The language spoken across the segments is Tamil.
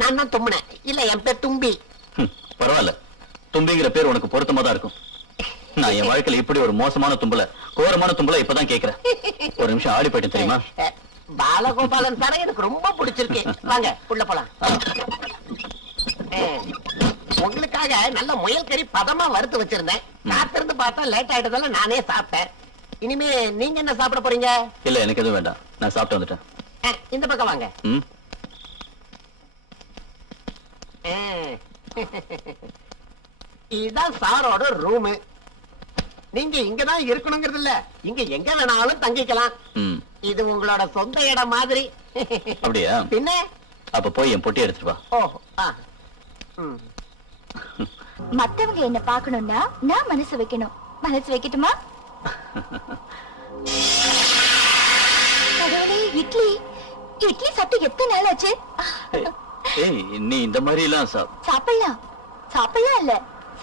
நான் தான் தும்முனேன். இல்ல என் பேர் தும்பி. பரவாயில்ல, தும்பிங்கிற பேர் உனக்கு பொருத்தமா தான் இருக்கும். நான் என் வாழ்க்கையில இப்படி ஒரு மோசமான தும்பல, கோரமான தும்பல இப்பதான் கேக்குறேன். ஒரு நிமிஷம் ஆடி போயிட்டு தெரியுமா? பாலகோபாலன் சார எனக்கு ரொம்ப பிடிச்சிருக்கு. வாங்க உள்ள போலாம். உங்களுக்காக நல்ல முயல் கறி பதமா வறுத்து வச்சிருந்தேன். காத்திருந்து பார்த்தா லேட் ஆயிட்டதால நானே சாப்பிட்டேன். இனிமே நீங்க என்ன சாப்பிட போறீங்க? இல்ல, எனக்கு எதுவும் வேண்டாம், நான் சாப்பிட்டு வந்துட்டேன். இந்த பக்கம் வாங்க. இதுதான் சாரோட ரூம். நீங்க இங்கதான் இருக்கணுங்கிறது இல்ல, இங்க எங்க வேணாலும் தங்கிக்கலாம். இது உங்களோட சொந்த இடம் மாதிரி. அப்படியா? பின்ன அப்ப போய் என் பொட்டி எடுத்துட்டு வா. ஓஹோ. மத்தவங்க என்ன பாக்கணும்னா நான் மனசு வைக்கணும். மனசு வைக்கட்டுமா? இட்லி இட்லி சாப்பிட்டு எத்தனை நாள் ஆச்சு? ஏய், நீ இந்த மாதிரி எல்லாம் சாப்பிடலாம். சாப்பிடலாம் இல்ல,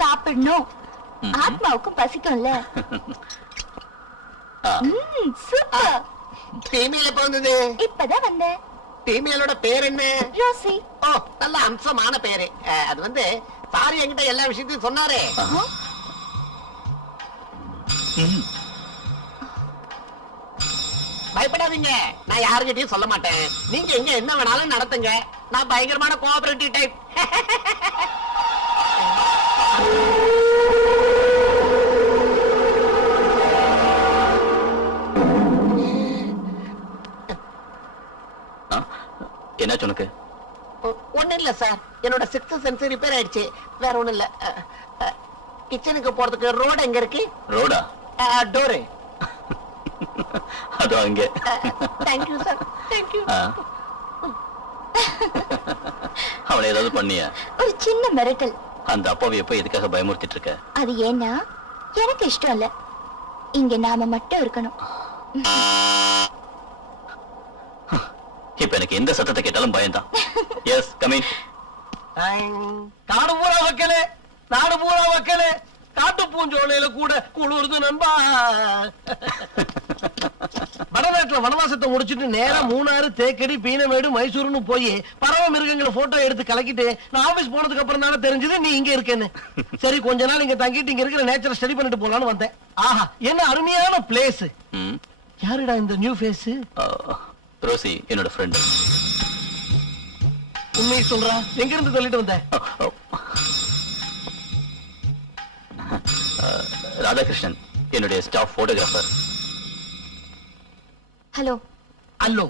சாப்பிடணும். ஆத்மாவுக்கும் பசிக்கும்ல. சூப்பர். ஃபீமேல் எப்ப வந்தது? இப்பதான் வந்தேன். ஃபீமேலோட பேர் என்ன? ரோசி. ஓ, நல்ல அம்சமான பேரு. அது வந்து சாரி என்கிட்ட எல்லா விஷயத்தையும் சொன்னாரே. பயப்படாதீங்க, நான் யாருக்கிட்டையும் சொல்ல மாட்டேன். நீங்க எங்க என்ன வேணாலும் நடத்துங்க. நான் பயங்கரமான கோஆபரேட்டிவ் டைப். என்ன சொன்னக்கு? ஒண்ணு இல்ல சார், என்னோட 6th சென்ஸ் ரிப்பேர் ஆயிடுச்சு. வேற ஒண்ணு இல்ல. கிச்சனுக்கு போறதுக்கு ரோடு எங்க இருக்கு? ரோடா? டோரு. அது அங்க. Thank you sir, thank you. அவளை ஏதாவது பண்ணியா? ஒரு சின்ன மிரட்டல். அந்த அப்பாவை எப்ப எதுக்காக பயமுறுத்திட்டு இருக்க? அது ஏன்னா எனக்கு இஷ்டம் இல்ல, இங்க நாம மட்டும் இருக்கணும். இப்ப எனக்கு எந்த சத்தத்தை கேட்டாலும் பயம்தான். Yes, come in. காடு பூரா வைக்கல, நாடு பூரா வைக்கல, காட்டு பூஞ்சோலையில கூட குளிர்ந்து நண்பா. வடநாட்டுல வனவாசத்தை முடிச்சுட்டு நேரா மூணாறு, தேக்கடி, பீனமேடு, மைசூர்னு போய் பறவை மிருகங்களை போட்டோ எடுத்து கலக்கிட்டு நான் ஆபீஸ் போனதுக்கு அப்புறம் தானே தெரிஞ்சது நீ இங்க இருக்கேன்னு. சரி, கொஞ்ச நாள் இங்க தங்கிட்டு இங்க இருக்கிற நேச்சரை ஸ்டடி பண்ணிட்டு போலான்னு வந்தேன். ஆஹா, என்ன அருமையான பிளேஸ். யாருடா இந்த நியூ ஃபேஸ்? ரோசி, என்னோட ஃப்ரெண்ட். உண்மையை சொல்றா, எங்க இருந்து தள்ளிட்டு வந்த? ராதாகிருஷ்ணன், என்னுடைய ஸ்டாஃப் போட்டோகிராஃபர். ஹலோ. அல்லோ,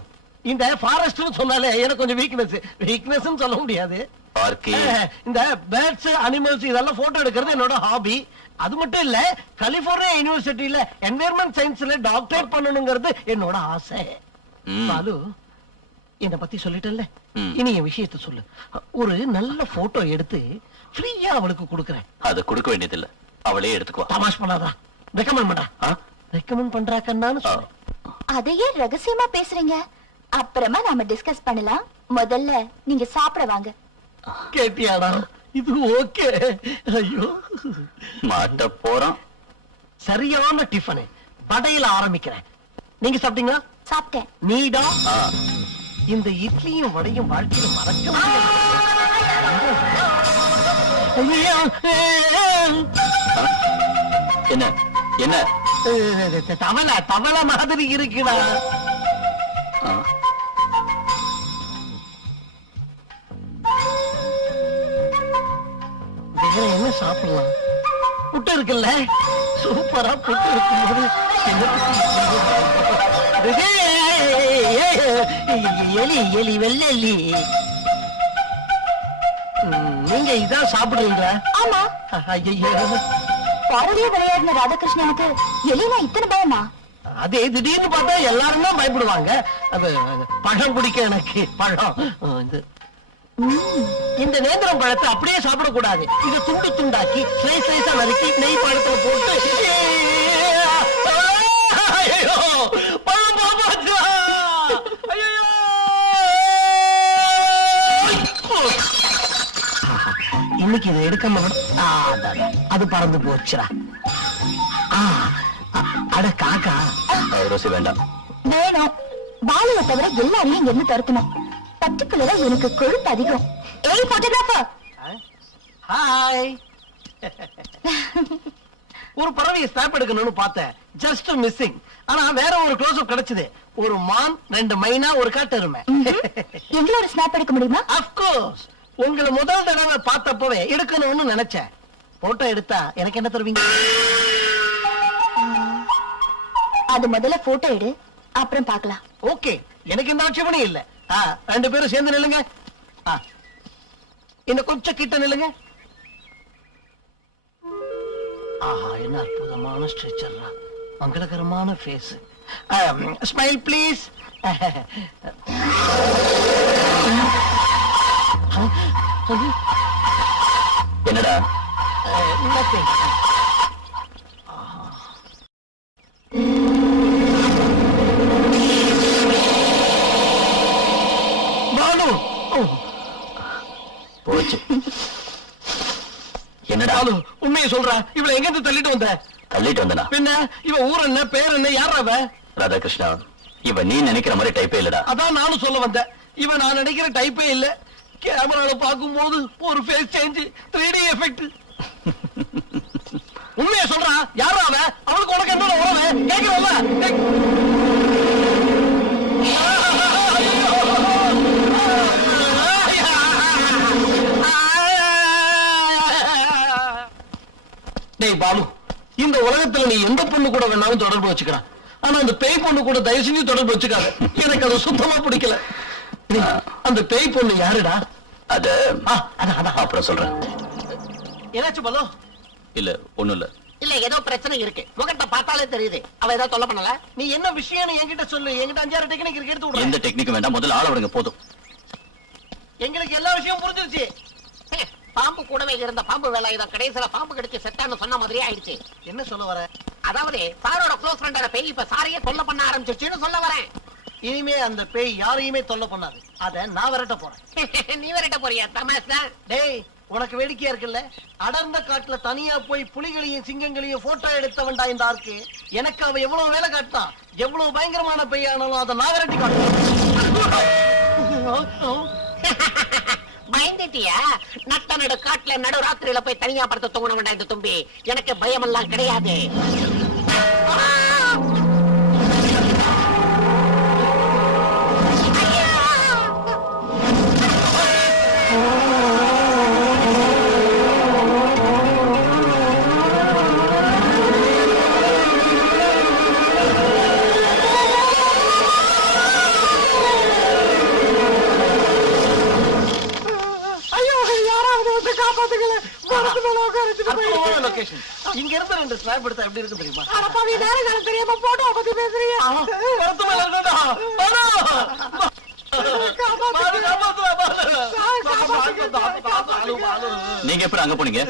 இந்த ஃபாரஸ்ட்னு சொன்னாலே எனக்கு கொஞ்சம் வீக்னஸ் சொல்ல முடியாது. இந்த பேர்ட்ஸ், அனிமல்ஸ் இதெல்லாம் போட்டோ எடுக்கிறது என்னோட ஹாபி. அது மட்டும் இல்ல, கலிபோர்னியா யூனிவர்சிட்டியில என்வைரன்மெண்ட் சயின்ஸ்ல டாக்டரேட் பண்ணணுங்கிறது என்னோட ஆசை. பாலு, என்ன பத்தி சொல்லிட்டல்ல, இனி என் விஷயத்தை சொல்லு. ஒரு நல்ல போட்டோ எடுத்து ஃப்ரீயா அவளுக்கு கொடுக்கறேன். அது கொடுக்க வேண்டியதில்லை, அவளே எடுத்துக்குவா. தமாஷ் பண்ணாதா, ரெக்கமெண்ட் பண்றா. ரெக்கமெண்ட் பண்றாக்கன்னு சொல்லு. அதையே ரகசியமா பேசுறீங்க, அப்புறமா நாம டிஸ்கஸ் பண்ணலாம். முதல்ல நீங்க சாப்பிட வாங்க. கேட்டியாடா, இது ஓகே. ஐயோ, மாட்ட போறான். சரியான டிஃபன். படையில ஆரம்பிக்கிறேன். நீங்க சாப்பிட்டீங்களா? சாப்பிட்டேன். நீடா, இந்த இட்லியும் வடையும் வாழ்க்கையில மறக்க என்ன என்ன தவளை தவளை மாதிரி இருக்குடா. என்ன சாப்பிடலாம்? புட்டு இருக்குல்ல, சூப்பரா புட்டு இருக்கும்போது எலி எலி வெள்ளி. நீங்க இதான் சாப்பிடுறீங்களா? ஆமா. ஐயோ, பறவையே விளையாடின ராதாகிருஷ்ணனுக்கு எலினா இத்தனை பயமா? அதே திடீர்னு பார்த்தா எல்லாரும் தான் பயப்படுவாங்க. அது பழம் குடிக்க எனக்கு பழம். இந்த நேந்திரம் பழத்தை அப்படியே சாப்பிடக்கூடாது. இதை துண்டு துண்டாக்கி ஸ்லைஸ் ஸ்லைஸா நறுக்கி நெய் பழத்தை போட்டு இன்னைக்கு இதை எடுக்காம அது பறந்து போச்சுடா. அட காக்கா. ரோசி வேண்டாம். வேணும். பாலுவை தவிர எல்லாரையும் இங்க இருந்து துரத்தணும். பர்டிகுலரா எனக்கு கொழுப்பு அதிகம். ஏய் போட்டோகிராஃபர், ஹாய். ஒரு பறவையை ஸ்னாப் எடுக்கணும்னு பார்த்தேன், ஜஸ்ட் மிஸ்ஸிங். ஆனா வேற ஒரு க்ளோஸ் அப் கிடைச்சது. ஒரு மான், 2 மைனா, ஒரு காட்டெருமை. எங்களை ஒரு ஸ்னாப் எடுக்க முடியுமா? Of course. உங்களை முதல் தடவை பார்த்தப்பவே எடுக்கணும்னு நினைச்சேன். போட்டோ எடுத்தா எனக்கு என்ன தருவீங்க? அது முதல்ல போட்டோ எடு, அப்புறம் பார்க்கலாம். ஓகே, எனக்கு எந்த ஆட்சேபனையும் இல்ல. 2 பேரும் சேர்ந்து நில்லுங்க. இன்னும் கொஞ்சம் கிட்ட நில்லுங்க. ஆஹா, என்ன அற்புதமான ஸ்ட்ரெச்சர்ரா, மங்களகரமான ஃபேஸ். Smile please. என்னடா nothing. பாலு, போச்சு. என்னடா பாலு, உண்மையை சொல்ற, இவளை எங்க இருந்து தள்ளிட்டு வந்த? தள்ளிட்டு வந்தனா? பின்ன இவ ஊர் என்ன, பேர் என்ன, யார் அவ? ராதாகிருஷ்ணா, இவ நீ நினைக்கிற மாதிரி டைப்பே இல்லடா. அதான் நானும் சொல்ல வந்தேன். இவன் நான் நினைக்கிற டைப்பே இல்ல. கேமரால பாக்கும்போது ஒரு ஃபேஸ் சேஞ்ச், 3D எஃபெக்ட். உண்மையை சொல்றா, யாரா அவ? அவளுக்கு உனக்கு என்னோட உறவு கேக்குறல்ல? டேய் பாலு, இந்த உலகத்துல நீ எந்த பொண்ணு கூட வேணாலும் தொடர்பு வச்சுக்கலாம். ஆனா அந்த பேய் பொண்ணு கூட தயவு செஞ்சு தொடர்பு வச்சுக்காத. எனக்கு அது சுத்தமா பிடிக்கல. அந்த பேய் பொண்ணு யாருடா? அது அதான் அப்புறம் சொல்றேன். என்னாச்சு பாலு? இல்ல ஒண்ணும் இல்ல. இல்ல ஏதோ பிரச்சனை இருக்கு, முகத்தை பார்த்தாலே தெரியுது. அவ ஏதோ தொல்லை பண்ணல. நீ என்ன விஷயம்னு என்கிட்ட சொல்லு. என்கிட்ட 5-6 டெக்னிக் இருக்கு, எடுத்து விடுறேன். எந்த டெக்னிக்கும் வேண்டாம், முதல்ல ஆள விடுங்க போதும். எங்களுக்கு எல்லா விஷயமும் புரிஞ்சிருச்சு. பாம்பு கூடவே இருந்த பாம்பு வேலை இதை கடைசியில பாம்பு கடிச்சு செத்தான்னு சொன்ன மாதிரியே ஆயிடுச்சு. என்ன சொல்ல வர? அதாவது சாரோட க்ளோஸ் ஃப்ரெண்டான பேய் இப்ப சாரையே தொல்லை பண்ண ஆரம்பிச்சிருச்சுன்னு சொல்ல வரேன். இனிமே அந்த பேய் யாரையுமே தொல்லை பண்ணாது. அத நான் விரட்ட போறேன். நீ வரட்ட போறியா? தமாஷா. டேய், உனக்கு வேடிக்கையா இருக்குல்ல? அடர்ந்த காட்டுல தனியா போய் புலிகளையும் சிங்கங்களையும் போட்டோ எடுத்தவன்டா இந்த ஆர்க்கு. எனக்கு அவ எவ்வளவு வேலை காட்டான். எவ்வளவு பயங்கரமான பெய்யானாலும் அதை நான் விரட்டி காட்டுவேன். பயந்துட்டியா? நட்ட நடு காட்டுல நடு ராத்திரியில போய் தனியா படுத்து தூங்க வேண்டாம் இந்த தும்பி. எனக்கு பயம் எல்லாம் கிடையாது. இங்க இருந்து 2 ஸ்னாப் எடுத்தா எப்படி இருக்கு தெரியுமா? தெரியாம போட்டோ பத்தி பேசுறீங்க. நீங்க எப்படி அங்க போனீங்க?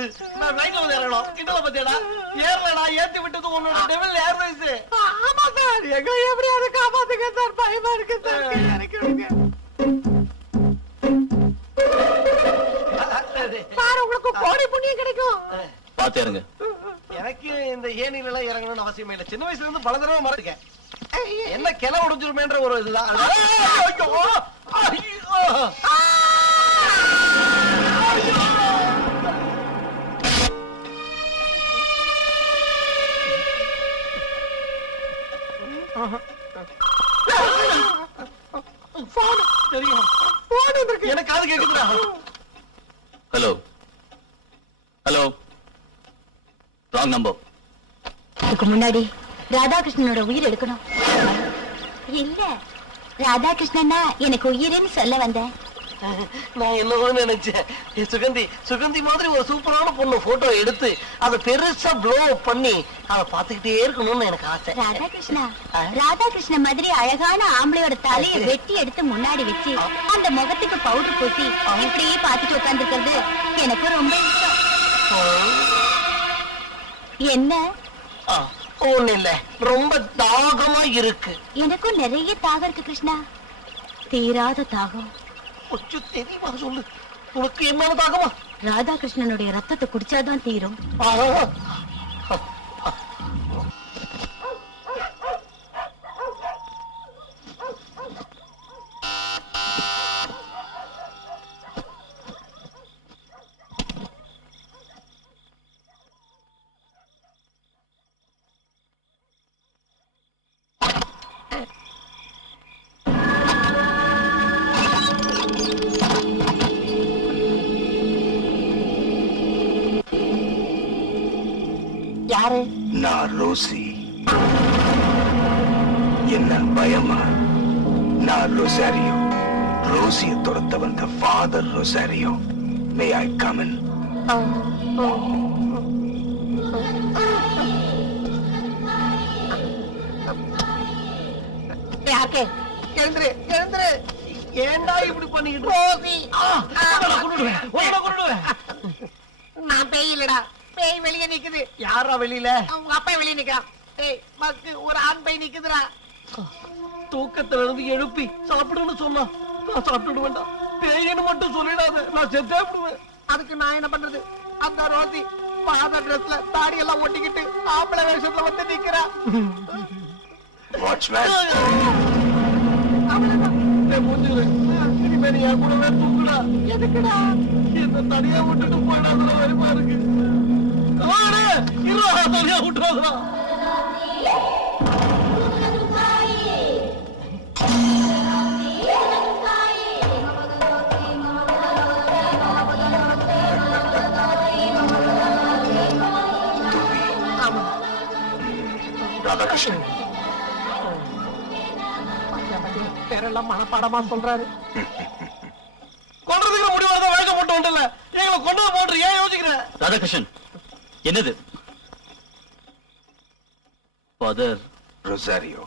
ஏத்தி விட்டது உன்னோட டெவில் ஏர்வேஸ். ஆமா சார், எங்க எப்படியாவது காப்பாத்துங்க சார், பயமா இருக்கு சார். சார் உங்களுக்கு கோடி புண்ணியம் கிடைக்கும். பாத்தேருங்க. எனக்கு இந்த ஏனில எல்லாம் இறங்கணும்னு அவசியமே இல்ல. சின்ன வயசுல இருந்து பல தடவை மறந்துருக்கேன். என்ன கிளை உடைஞ்சிருமேன்ற ஒரு இதுதான். எனக்கு காது கேக்குதுடா. Hello hello, wrong number. அதுக்கு முன்னாடி ராதாகிருஷ்ணனோட உயிர் எடுக்கணும். இல்ல, ராதாகிருஷ்ணனா எனக்கு உயிர்னு சொல்ல வந்தேன். நான் என்னவோ நினைச்சேன். சுகந்தி மாதிரி ஒரு சூப்பரான பொண்ணு போட்டோ எடுத்து அதை பெருசா ப்ளோ பண்ணி அதை பாத்துக்கிட்டே இருக்கணும்னு எனக்கு ஆசை. ராதாகிருஷ்ண மாதிரி அழகான ஆம்பளையோட தலையை வெட்டி எடுத்து முன்னாடி வச்சு அந்த முகத்துக்கு பவுடர் பூசி இப்படியே பாத்துட்டு உட்கார்ந்துருக்கிறது எனக்கு ரொம்ப இஷ்டம். என்ன? ஒண்ணு இல்ல, ரொம்ப தாகமா இருக்கு. எனக்கும் நிறைய தாகம் இருக்கு கிருஷ்ணா, தீராத தாகம். கொஞ்சம் தெளிவா சொல்லு, உனக்கு என்ன தாகமா? ராதாகிருஷ்ணனுடைய ரத்தத்தை குடிச்சாதான் தீரும். யாரு? நான் ரோசி. என்ன பயமா? நான் ரொசாரியோ. ரோசியை துரத்த வந்த father Rosario. May I come in? யாருக்கு? எழுந்துரு எழுந்துரு. ஏன்டா இப்படி பண்ணிக்கிட்டு ரோசி. கொண்டுடுவேன். நான் பேய் இல்லடா, பேய் வெளியே நிக்குது. யாரா வெளியில? உங்க அப்பா வெளியே நிக்கிறான். ஏய் மக்கு, ஒரு ஆண் பேய் நிக்குதுடா. தூக்கத்துல இருந்து எழுப்பி சாப்பிடுன்னு சொன்னா நான் சாப்பிட்டு வேண்டாம். பேயன்னு மட்டும் சொல்லிடாத, நான் செத்தே விடுவேன். அதுக்கு நான் என்ன பண்றது? அந்த ரோசி பாத ட்ரெஸ்ல தாடி எல்லாம் ஒட்டிக்கிட்டு ஆம்பளை வேஷத்துல வந்து நிக்கிறா. வாட்ச்மேன், இனிமே நீ என் கூடவே தூக்குடா. எதுக்குடா? என்ன தனியா விட்டுட்டு போயிடாதுல வருமா இருக்கு. தனியா விட்டுறாதுடா. ராதாகிருஷ்ணன், பேரெல்லாம் மனப்பாடமா சொல்றாரு. கொன்றதுக்கு முடிவாத வழக்க போட்டு உண்டல்ல, எங்களை கொண்டு போட்டு ஏன் யோசிக்கிற? ராதாகிருஷ்ணன், என்னது? Father Rosario.